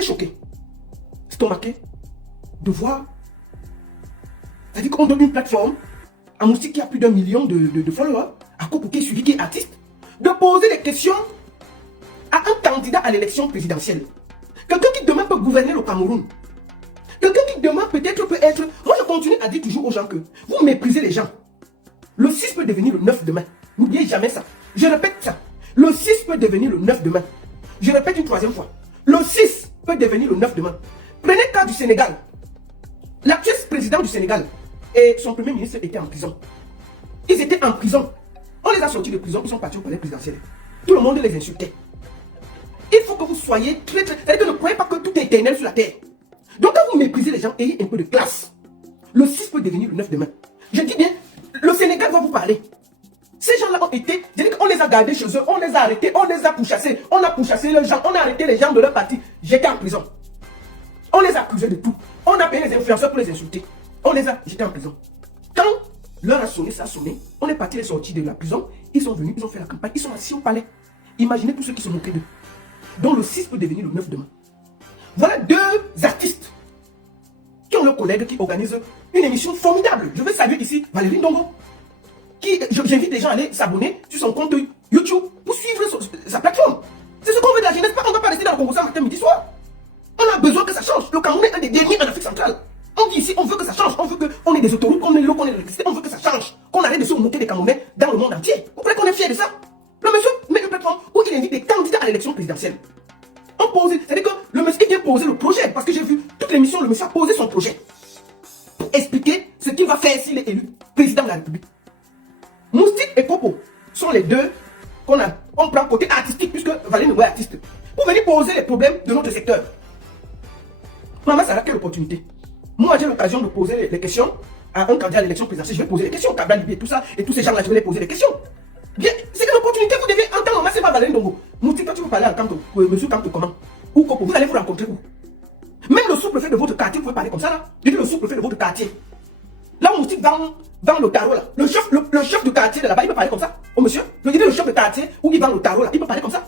très choqué, stomaqué, de voir. C'est-à-dire qu'on donne une plateforme à Moustique qui a plus d'1 million de followers, à Coco qui est suivi, qui est artiste, de poser des questions à un candidat à l'élection présidentielle. Quelqu'un qui demain peut gouverner le Cameroun. Quelqu'un qui demain peut-être peut être... Moi je continue à dire toujours aux gens que vous méprisez les gens. Le 6 peut devenir le 9 demain. N'oubliez jamais ça. Je répète ça. Le 6 peut devenir le 9 demain. Je répète une troisième fois. Le 6 peut devenir le 9 demain. Prenez le cas du Sénégal. L'actuel président du Sénégal et son premier ministre étaient en prison. Ils étaient en prison. On les a sortis de prison, ils sont partis au palais présidentiel. Tout le monde les insultait. Il faut que vous soyez très... C'est-à-dire que ne croyez pas que tout est éternel sur la terre. Donc quand vous méprisez les gens, ayez un peu de classe. Le 6 peut devenir le 9 demain. Je dis bien, le Sénégal va vous parler. Ces gens-là ont été... On les a gardés chez eux, on les a arrêtés, on les a pourchassés. On a pourchassé les gens, on a arrêté les gens de leur parti. J'étais en prison. On les a accusés de tout. On a payé les influenceurs pour les insulter. On les a... J'étais en prison. Quand l'heure a sonné, ça a sonné. On est parti les sortir de la prison. Ils sont venus, ils ont fait la campagne. Ils sont assis au palais. Imaginez tous ceux qui se moquaient d'eux. Donc le 6 peut devenir le 9 demain. Voilà deux artistes qui ont leurs collègues qui organisent une émission formidable. Je veux saluer ici Valérie Ndongo. J'invite les gens à aller s'abonner sur son compte YouTube pour suivre sa plateforme. C'est ce qu'on veut de la jeunesse. On ne va pas rester dans le Congo ça matin, midi, soir. On a besoin que ça change. Le Cameroun est un des derniers en Afrique centrale. On dit ici, on veut que ça change. On veut qu'on ait des autoroutes, qu'on ait l'eau, qu'on ait l'électricité. On veut que ça change. Qu'on arrête de se moquer des Camerounais dans le monde entier. Vous croyez qu'on est fiers de ça? Le monsieur met une plateforme où il invite des candidats à l'élection présidentielle. On pose, c'est-à-dire que le monsieur vient poser le projet. Parce que j'ai vu toute l'émission, le monsieur a posé son projet. Pour expliquer ce qu'il va faire s'il est élu président de la République. Moustique et Popo sont les deux on prend côté artistique, puisque Valérie Ndongo est artiste. Pour venir poser les problèmes de notre secteur. Maman, ça a quelle opportunité? Moi, j'ai l'occasion de poser les questions à un candidat à l'élection présidentielle. Je vais poser les questions, Kabla Libé et tout ça, et tous ces gens-là, je vais les poser les questions. Bien, c'est une opportunité, vous devez entendre. Moi, c'est pas Valérie Ndongo. Moustique, quand tu veux parler à monsieur Kanto, comment? Ou Coco, vous allez vous rencontrer où? Même le sous-préfet de votre quartier, vous pouvez parler comme ça, là. Je dis le sous-préfet de votre quartier. Là où Moustique vend le tarot, là. Le chef de quartier de là-bas, il peut parler comme ça. Oh, monsieur, je dis le chef de quartier où il vend le tarot, là, il peut parler comme ça.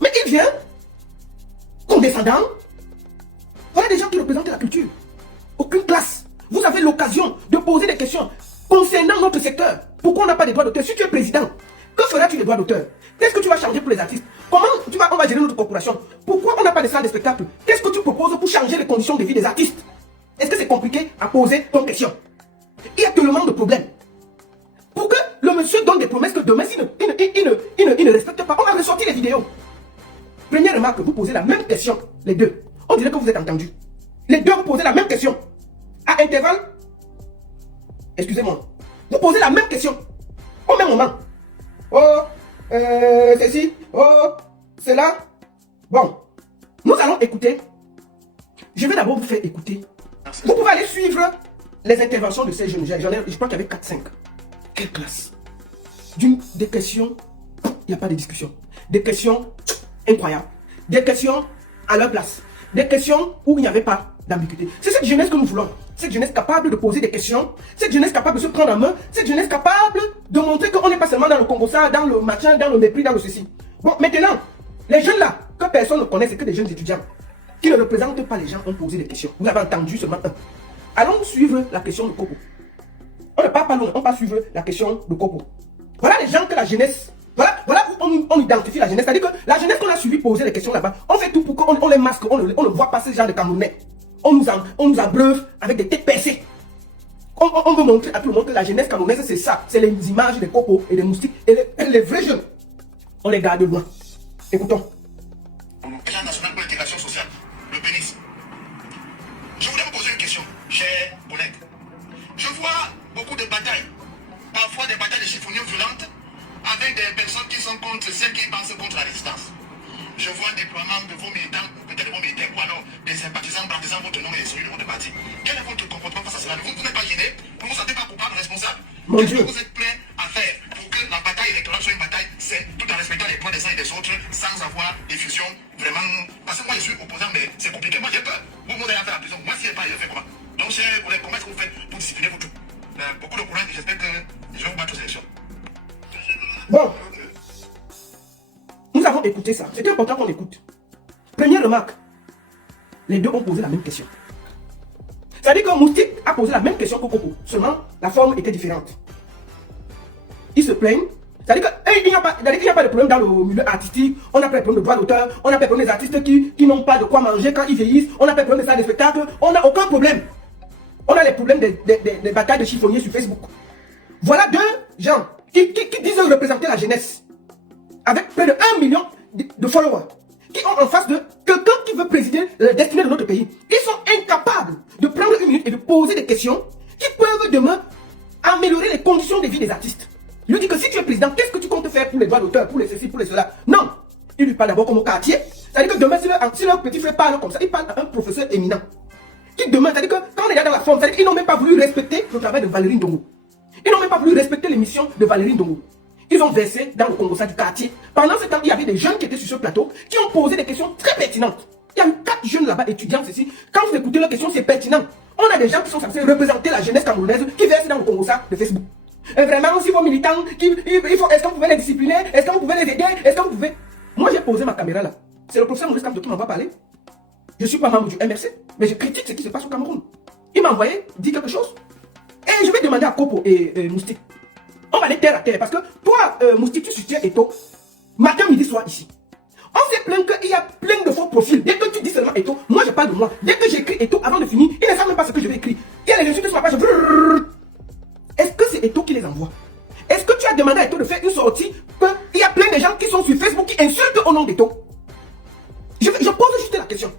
Mais il vient, condescendant. Voilà des gens qui représentent la culture. Aucune classe. Vous avez l'occasion de poser des questions concernant notre secteur. Pourquoi on n'a pas de droits d'auteur? Si tu es président, que feras-tu des droits d'auteur? Qu'est-ce que tu vas changer pour les artistes? Comment on va gérer notre corporation? Pourquoi on n'a pas de salle de spectacle? Qu'est-ce que tu proposes pour changer les conditions de vie des artistes? Est-ce que c'est compliqué à poser comme question? Il y a tellement de problèmes. Pour que le monsieur donne des promesses que demain, s'il ne respecte pas, on va ressortir les vidéos. Première remarque, vous posez la même question, les deux. On dirait que vous êtes entendus. Les deux, vous posez la même question. À intervalle, excusez-moi, vous posez la même question. Au même moment. Oh, ceci, oh, cela. Bon, nous allons écouter. Je vais d'abord vous faire écouter. Vous pouvez aller suivre les interventions de ces jeunes. Je crois qu'il y avait 4-5. Quelle classe. Des questions, il n'y a pas de discussion. Des questions incroyables. Des questions à leur place. Des questions où il n'y avait pas d'ambiguïté. C'est cette jeunesse que nous voulons. Cette jeunesse capable de poser des questions. Cette jeunesse capable de se prendre en main. Cette jeunesse capable de montrer qu'on n'est pas seulement dans le Congo, ça, dans le machin, dans le mépris, dans le ceci. Bon, maintenant, les jeunes là, que personne ne connaît, c'est que des jeunes étudiants qui ne représentent pas les gens ont posé des questions. Vous avez entendu ce matin. Allons suivre la question de Coco. On ne part pas loin, on va suivre la question de Coco. Voilà les gens que la jeunesse... Voilà où on identifie la jeunesse. C'est-à-dire que la jeunesse qu'on a suivi poser les questions là-bas, on fait tout pour qu'on les masque, on ne voit pas ces gens de Camerounais. On nous abreuve avec des têtes percées. On veut montrer à tout le monde que la jeunesse camerounaise, c'est ça. C'est les images des cocos et des moustiques. Et les vrais jeunes, on les garde loin. Écoutons. Plan national pour l'intégration sociale, le pénis. Je voulais vous poser une question, chers collègues. Je vois beaucoup de batailles, parfois des batailles de chiffonniers violentes, avec des personnes qui sont contre celles qui pensent contre la résistance. Je vois le déploiement de vos militants, peut-être vos militaires, ou alors des sympathisants brandissant votre nom et celui de votre parti. Quel est votre comportement face à cela? Vous n'êtes pas gêné? Vous ne vous sentez pas coupable, responsable? Qu'est-ce que vous êtes prêt à faire pour que la bataille électorale soit une bataille saine, tout en respectant les droits des uns et des autres, sans avoir des fusions vraiment... Parce que moi je suis opposant, mais c'est compliqué, moi j'ai peur. Vous allez faire la prison, moi si elle pas, je fais comment? Donc chers collègues, comment est-ce que vous faites pour discipliner votre tout? Beaucoup de courage, j'espère que je vais vous battre aux élections. Bon, nous avons écouté ça. C'était important qu'on écoute. Première remarque, les deux ont posé la même question. C'est-à-dire que Moustique a posé la même question que Coco, seulement la forme était différente. Ils se plaignent. C'est-à-dire qu'il n'y a pas de problème dans le milieu artistique. On n'a pas de problème de droit d'auteur. On n'a pas de problème des artistes qui n'ont pas de quoi manger quand ils vieillissent. On n'a pas de problème des salles de spectacle. On n'a aucun problème. On a les problèmes des batailles de chiffonniers sur Facebook. Voilà deux gens qui disent représenter la jeunesse. Avec près de 1 million de followers. Qui ont en face de quelqu'un qui veut présider la destinée de notre pays. Ils sont incapables de prendre une minute et de poser des questions qui peuvent demain améliorer les conditions de vie des artistes. Il lui dit que si tu es président, qu'est-ce que tu comptes faire pour les droits d'auteur, pour les ceci, pour les cela? Non. Il lui parle d'abord comme au quartier. C'est-à-dire que demain, si leur petit frère parle comme ça, il parle à un professeur éminent. Qui demain, c'est-à-dire que quand on est là dans la forme, c'est-à-dire qu'ils n'ont même pas voulu respecter le travail de Valérie Ndongo. Ils n'ont même pas voulu respecter l'émission de Valérie Ndongo. Ils ont versé dans le Congo du quartier. Pendant ce temps, il y avait des jeunes qui étaient sur ce plateau qui ont posé des questions très pertinentes. Il y a eu 4 jeunes là-bas, étudiants, ceci. Quand vous écoutez leurs questions, c'est pertinent. On a des gens qui sont censés représenter la jeunesse camerounaise qui versent dans le Congo de Facebook. Et vraiment, si vos militants, est-ce que vous pouvez les discipliner? Est-ce que vous pouvez les aider? Est-ce que vous pouvez... Moi, j'ai posé ma caméra là. C'est le professeur Maurice Kamto qui m'envoie parler. Je ne suis pas membre du MRC, mais je critique ce qui se passe au Cameroun. Il m'a envoyé dire quelque chose. Et je vais demander à Kopo et Moustique. On va aller terre à terre. Parce que toi, Moustique, tu soutiens Eto. Matin, midi, soir ici. On s'est plaint qu'il y a plein de faux profils. Dès que tu dis seulement Eto, moi je parle de moi. Dès que j'écris Eto, avant de finir, ils ne savent même pas ce que je vais écrire. Il y a les insultes sur la page. Est-ce que c'est Eto qui les envoie? Est-ce que tu as demandé à Eto de faire une sortie qu'il y a plein de gens qui sont sur Facebook qui insultent au nom d'Eto? Je pose juste la question.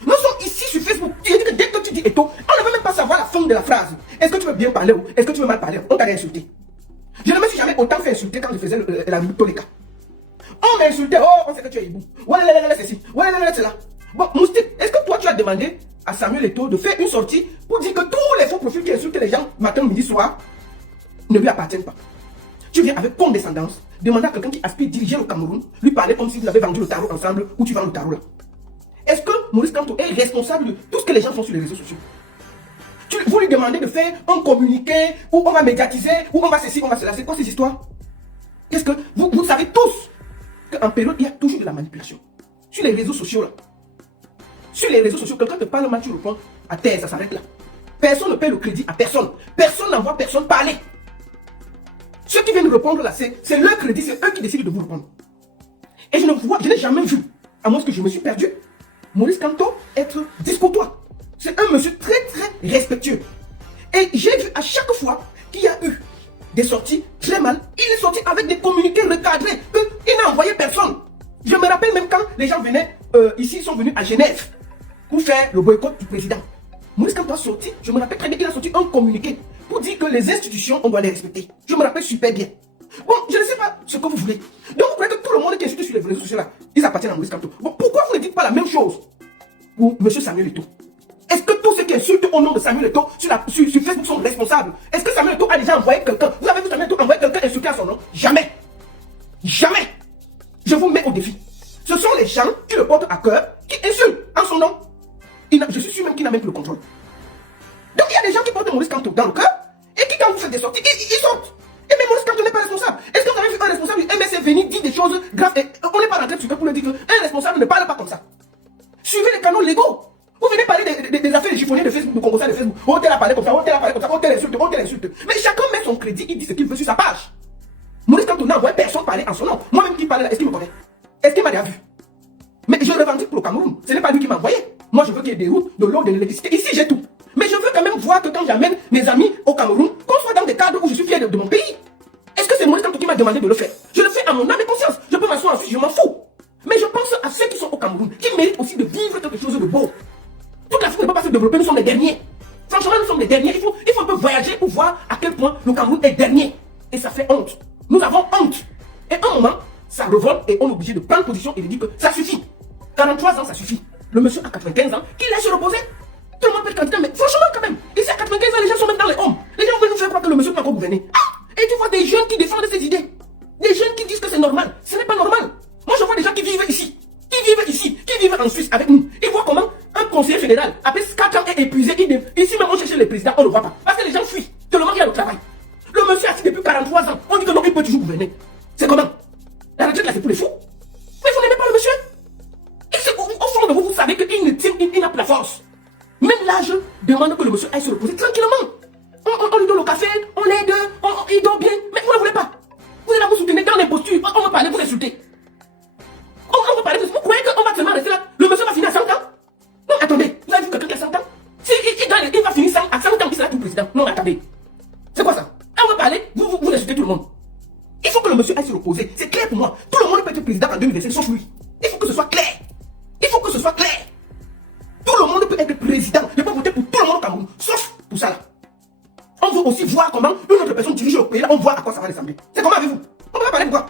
Nous sommes ici sur Facebook. Tu dis que dès que tu dis Eto, on ne veut même pas savoir la fin de la phrase. Est-ce que tu veux bien parler ou est-ce que tu veux mal parler? On t'a insulté. Je ne me suis jamais autant fait insulter quand je faisais la rubrique Toleka. On m'a insulté. Oh, on sait que tu es hibou. Ouais, c'est ci. Ouais, c'est là. Bon, Moustique, est-ce que toi tu as demandé à Samuel Eto'o de faire une sortie pour dire que tous les faux profils qui insultent les gens matin, midi, soir ne lui appartiennent pas? Tu viens avec condescendance demander à quelqu'un qui aspire diriger le Cameroun, lui parler comme si vous avez vendu le tarot ensemble ou tu vends le tarot là. Est-ce que Maurice Kamto est responsable de tout ce que les gens font sur les réseaux sociaux? Vous lui demandez de faire un communiqué où on va médiatiser, où on va ceci, on va cela. C'est quoi ces histoires? Qu'est-ce que vous savez tous qu'en période, il y a toujours de la manipulation. Sur les réseaux sociaux là. Sur les réseaux sociaux, quelqu'un te parle mal, tu réponds à terre, ça s'arrête là. Personne ne paie le crédit à personne. Personne n'envoie personne parler. Ceux qui viennent répondre là, c'est leur crédit, c'est eux qui décident de vous répondre. Et je n'ai jamais vu, à moins que je me suis perdu, Maurice Kamto être discourtois. C'est un monsieur très très respectueux. Et j'ai vu à chaque fois qu'il y a eu des sorties très mal, il est sorti avec des communiqués recadrés, qu'il n'a envoyé personne. Je me rappelle même quand les gens venaient ici, ils sont venus à Genève pour faire le boycott du président. Maurice Kamto a sorti, je me rappelle très bien qu'il a sorti un communiqué pour dire que les institutions, on doit les respecter. Je me rappelle super bien. Bon, je ne sais pas ce que vous voulez. Donc vous croyez que tout le monde qui est insulté sur les réseaux sociaux là, ils appartiennent à Maurice Kamto. Bon, pourquoi vous ne dites pas la même chose pour M. Samuel Eto'o? Est-ce que tous ceux qui insultent au nom de Samuel Eto'o sur Facebook sont responsables? Est-ce que Samuel Eto'o a déjà envoyé quelqu'un? Vous avez vu Samuel Eto'o envoyer quelqu'un insulter à son nom? Jamais. Jamais. Je vous mets au défi. Ce sont les gens qui le portent à cœur, qui insultent en son nom. Je suis sûr même qu'il n'a même plus le contrôle. Donc il y a des gens qui portent Maurice Kamto dans le cœur et qui, quand vous faites des sorties, ils sortent. Et même Maurice Kamto n'est pas responsable. Est-ce que vous avez vu un responsable du MSC venir dire des choses graves et on n'est pas rentré sur eux pour le dire qu'un responsable ne parle pas comme ça? Suivez les canaux légaux. Vous venez parler des affaires des chiffonniers de Facebook, du Congo de Facebook. Oh, tel a parlé comme ça, oh, tel a parlé comme ça, oh, tel insulte, oh, tel insulte. Mais chacun met son crédit, il dit ce qu'il veut sur sa page. Maurice Kamto n'a envoyé personne parler en son nom. Moi-même qui parle là, est-ce qu'il me connaît? Est-ce qu'il m'a déjà vu? Mais je revendique pour le Cameroun. Ce n'est pas lui qui m'a envoyé. Moi, je veux qu'il y ait des routes, de l'eau, de l'électricité. Ici, j'ai tout. Mais je veux quand même voir que quand j'amène mes amis au Cameroun, qu'on soit dans des cadres où je suis fier de mon pays. Est-ce que c'est Maurice Kamto qui m'a demandé de le faire? Je le fais à mon âme et conscience. Je peux m'asseoir ensuite, je m'en fous. Mais je pense à ceux qui sont au Cameroun, qui méritent aussi de vivre quelque chose de beau. Toute l'Afrique ne peut pas se développer, nous sommes les derniers. Franchement, nous sommes les derniers. Il faut un peu voyager pour voir à quel point le Cameroun est dernier. Et ça fait honte. Nous avons honte. Et à un moment, ça revolte et on est obligé de prendre position et de dire que ça suffit. 43 ans, ça suffit. Le monsieur a 95 ans, qu'il laisse se reposer. Tout le monde peut être candidat, mais franchement, quand même, ici à 95 ans, les gens sont même dans les hommes. Les gens veulent nous faire croire que le monsieur peut encore gouverner. Ah! Et tu vois des jeunes qui défendent ces idées. Des jeunes qui disent que c'est normal. Ce n'est pas normal. Moi, je vois des gens qui vivent ici. Qui vivent en Suisse avec nous. Ils voient comment un conseiller fédéral, après 4 ans, est épuisé. Ici même, on cherche les présidents, on ne le voit pas. Parce que les gens fuient. Tellement qu'il y a le travail. Le monsieur assis depuis 43 ans. On dit que non, il peut toujours gouverner. C'est comment? La retraite là, c'est pour les fous. Mais vous n'aimez pas le monsieur? il n'a plus la force. Même là, je demande que le monsieur aille se reposer tranquillement. On lui donne le café, on l'aide, il dort bien. Mais vous ne voulez pas. Vous êtes là, vous soutenez dans l'imposture. On va parler, vous l'insultez. On va parler, vous croyez qu'on va seulement rester là? Le monsieur va finir à 100 ans? Non, attendez, vous avez vu quelqu'un qui a 100 ans? Si il va finir à 100 ans, il sera tout président. Non, attendez. C'est quoi ça? On va parler, vous insultez tout le monde. Il faut que le monsieur aille se reposer. C'est clair pour moi. Tout le monde peut être président en 2025, sauf lui. Il faut que ce soit clair. Il faut que ce soit clair. Tout le monde peut être président. Je peux voter pour tout le monde au Cameroun, sauf pour ça là. On veut aussi voir comment une autre personne dirige le pays. Là, on voit à quoi ça va ressembler. C'est comment avec vous? On va parler de quoi?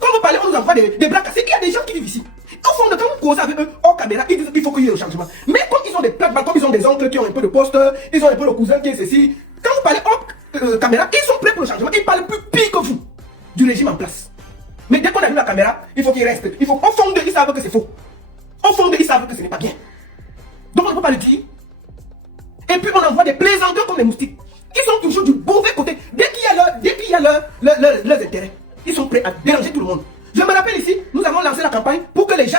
Quand on veut parler, on nous envoie des bras cassés. Il y a des gens qui vivent ici. Au fond de quand vous causez avec eux hors caméra, ils disent qu'il faut qu'il y ait le changement. Mais comme ils ont des plates-balles, comme ils ont des oncles qui ont un peu de poste, ils ont un peu le cousin qui est ceci. Quand vous parlez hors caméra, ils sont prêts pour le changement. Ils parlent plus pire que vous du régime en place. Mais dès qu'on allume la caméra, il faut qu'il reste. Au fond d'eux, ils savent que c'est faux. Au fond d'eux, ils savent que ce n'est pas bien. Donc on ne peut pas le dire. Et puis on envoie des plaisanteurs comme les moustiques, qui sont toujours du mauvais côté. Dès qu'il y a leurs intérêts, ils sont prêts à déranger tout le monde. Je me rappelle ici, nous avons lancé la campagne pour que les gens,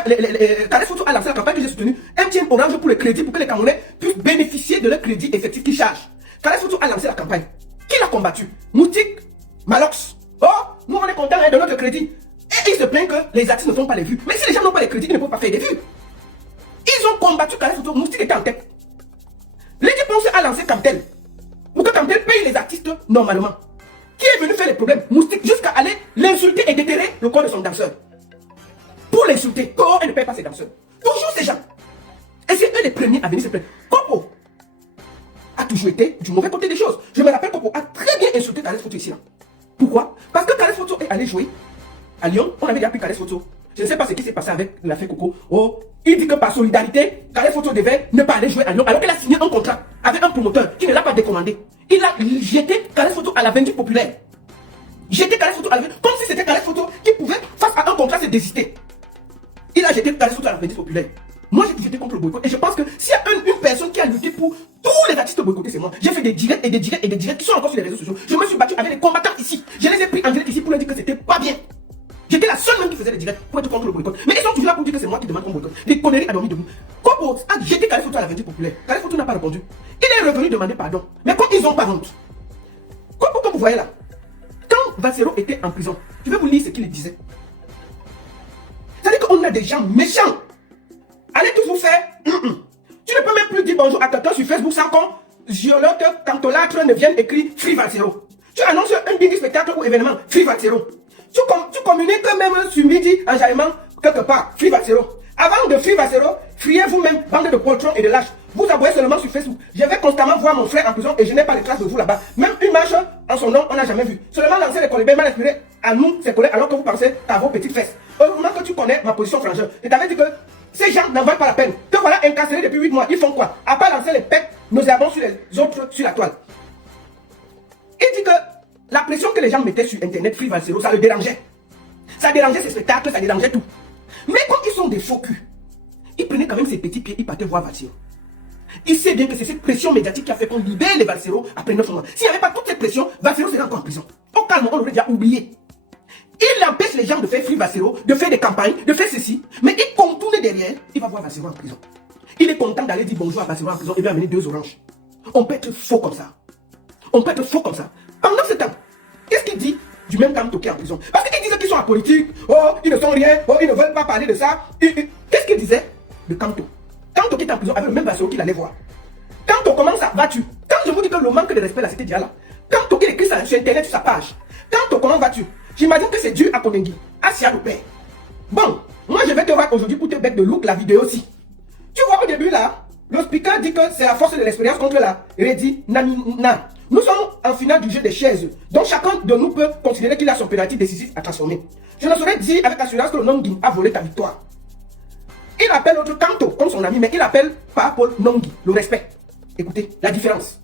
Carré Photo a lancé la campagne que j'ai soutenue, MTN Orange pour le crédit, pour que les Camerounais puissent bénéficier de leur crédit effectif qu'ils chargent. Carré Photo a lancé la campagne. Qui l'a combattu? Moustique, Malox. Oh, nous on est contents de notre crédit. Et ils se plaignent que les artistes ne font pas les vues. Mais si les gens n'ont pas les crédits, ils ne peuvent pas faire des vues. Ils ont combattu Carré Photo, Moustique était en tête. L'équipe Ponce a lancé Camtel. Pour que Camtel paye les artistes normalement. Qui est venu faire les problèmes? Moustique, jusqu'à aller l'insulter et déterrer le corps de son danseur. Pour l'insulter, oh, elle ne paye pas ses danseurs. Toujours ces gens. Et c'est eux les premiers à venir se plaindre. Kopo a toujours été du mauvais côté des choses. Je me rappelle Kopo a très bien insulté Carré Photo ici là. Pourquoi? Parce que Carré Photo est allé jouer à Lyon. On avait déjà pris Carré Photo. Je ne sais pas ce qui s'est passé avec l'affaire Coco. Oh, il dit que par solidarité, Carré Photo devait ne pas aller jouer à Lyon. Alors qu'il a signé un contrat avec un promoteur qui ne l'a pas décommandé. Il a jeté Carré Photo à la vindicte populaire. Jeté Carré Photo à la vindicte, comme si c'était Carré Photo qui pouvait, face à un contrat, se désister. Il a jeté Carré Photo à la vindicte populaire. Moi, j'ai jeté contre le boycott. Et je pense que s'il y a une personne qui a lutté pour tous les artistes boycottés, c'est moi. J'ai fait des directs et des directs et des directs qui sont encore sur les réseaux sociaux. Je me suis battu avec les combattants ici. Je les ai pris en direct ici pour leur dire que c'était pas bien. J'étais la seule même qui faisait des directs pour être contre le boycott. Mais ils sont toujours là pour dire que c'est moi qui demande qu'on boycotte. Des conneries à dormir debout. Kopo a jeté Carré Photo à la vindicte populaire. Carré Photo n'a pas répondu. Il est revenu demander pardon. Mais comme ils n'ont pas honte. Kopo, comme vous voyez là, quand Valsero était en prison, je vais vous lire ce qu'il disait. C'est-à-dire qu'on a des gens méchants. Allez toujours faire. Tu ne peux même plus dire bonjour à quelqu'un sur Facebook sans qu'on violote quand ton lâtre ne vienne écrire Free Valsero. Tu annonces un mini spectacle ou événement Free Valsero. Tu communiques même sur midi enjaillement quelque part Free Valsero. Avant de Free Valsero, friez vous-même, bande de poltrons et de lâches. Vous abonnez seulement sur Facebook. Je vais constamment voir mon frère en prison et je n'ai pas les traces de vous là-bas. Même une marche en son nom, on n'a jamais vu. Seulement lancer les collègues mal inspirés à nous, ses collègues, alors que vous pensez à vos petites fesses. Heureusement que tu connais ma position frangeur. Je t'avais dit que ces gens n'en valent pas la peine. Te voilà incarcéré depuis 8 mois. Ils font quoi? À part lancer les pecs nauséabonds sur les autres sur la toile. Il dit que la pression que les gens mettaient sur Internet, Free Valsero, ça le dérangeait. Ça dérangeait ses spectacles, ça dérangeait tout. Mais comme ils sont des faux culs, ils prenaient quand même ses petits pieds, ils partaient voir Valsero. Il sait bien que c'est cette pression médiatique qui a fait qu'on libère les Valsero après 9 mois. S'il n'y avait pas toute cette pression, Valsero serait encore en prison. Au calme, on l'aurait déjà oublié. Il empêche les gens de faire Free Valsero, de faire des campagnes, de faire ceci. Mais il contourne derrière, il va voir Valsero en prison. Il est content d'aller dire bonjour à Valsero en prison et lui amener 2 oranges. On peut être faux comme ça. On peut être faux comme ça. Pendant ce temps, qu'est-ce qu'il dit du même Kam Toké en prison? Parce qu'ils disaient qu'ils sont apolitiques. Oh, ils ne sont rien. Oh, ils ne veulent pas parler de ça. Qu'est-ce qu'il disait de Kamto? Kam Toké est en prison avec le même Valsero qu'il allait voir. Kamto, comment ça vas-tu? Quand je vous dis que le manque de respect là, c'était déjà là. Kam Toké écrit ça sur internet, sur sa page. Kamto, comment vas-tu? J'imagine que c'est dû à Konengi, à Sia le père. Bon, moi je vais te voir aujourd'hui pour te mettre de look la vidéo aussi. Tu vois au début là, le speaker dit que c'est la force de l'expérience contre la Redi Nanina. Nous sommes en finale du jeu des chaises, donc chacun de nous peut considérer qu'il a son penalty décisif à transformer. Je ne saurais dire avec assurance que le Nongui a volé ta victoire. Il appelle l'autre Kanto comme son ami, mais il appelle pas Paul Nongui, le respect. Écoutez, la différence.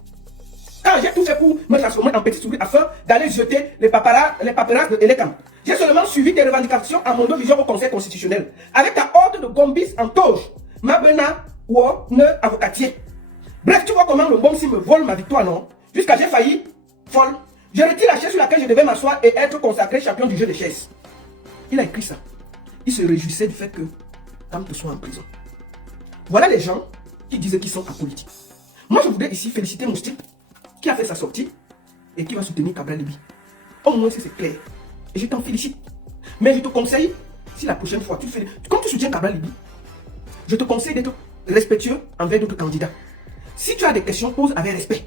Quand j'ai tout fait pour me transformer en petit souris afin d'aller jeter les paperas de Elekam. J'ai seulement suivi tes revendications à mon vision au Conseil constitutionnel. Avec ta ordre de Gombis en toge, Mabena ou ne avocatier. Bref, tu vois comment le bon si me vole ma victoire, non? Jusqu'à j'ai failli folle. Je retire la chaise sur laquelle je devais m'asseoir et être consacré champion du jeu de chaises. Il a écrit ça. Il se réjouissait du fait que Kamto soit en prison. Voilà les gens qui disent qu'ils sont apolitiques. Moi, je voudrais ici féliciter Moustique qui a fait sa sortie et qui va soutenir Cabral Libi. Au moins, c'est clair. Et je t'en félicite. Mais je te conseille, si la prochaine fois, comme tu soutiens Cabral Libi, je te conseille d'être respectueux envers d'autres candidats. Si tu as des questions, pose avec respect.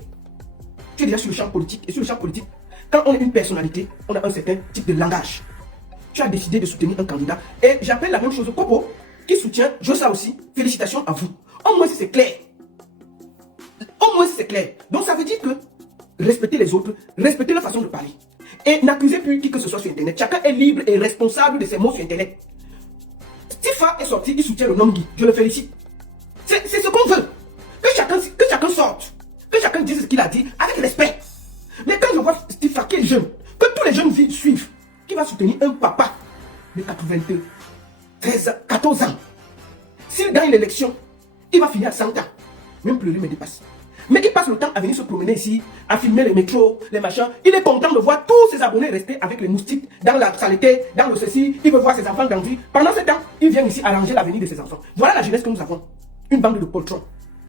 Tu es déjà sur le champ politique. Et sur le champ politique, quand on est une personnalité, on a un certain type de langage. Tu as décidé de soutenir un candidat. Et j'appelle la même chose au Kopo, qui soutient Josa aussi. Félicitations à vous. Au moins, si c'est clair. Au moins, si c'est clair. Donc, ça veut dire que respecter les autres, respecter leur façon de parler. Et n'accusez plus qui que ce soit sur Internet. Chacun est libre et responsable de ses mots sur Internet. Tifa est sorti, il soutient le nom Guy. Je le félicite. C'est ce qu'on veut. Que chacun sorte. Que chacun dise ce qu'il a dit avec respect. Mais quand je vois Tifa qui est jeune, que tous les jeunes suivent, qui va soutenir un papa de 82, 13, 14 ans. S'il gagne l'élection, il va finir à 100 ans. Même pleurer me dépasse. Mais il passe le temps à venir se promener ici, à filmer les métros, les machins. Il est content de voir tous ses abonnés rester avec les moustiques dans la saleté, dans le ceci. Il veut voir ses enfants grandir. Pendant ce temps, il vient ici arranger l'avenir de ses enfants. Voilà la jeunesse que nous avons. Une bande de poltrons.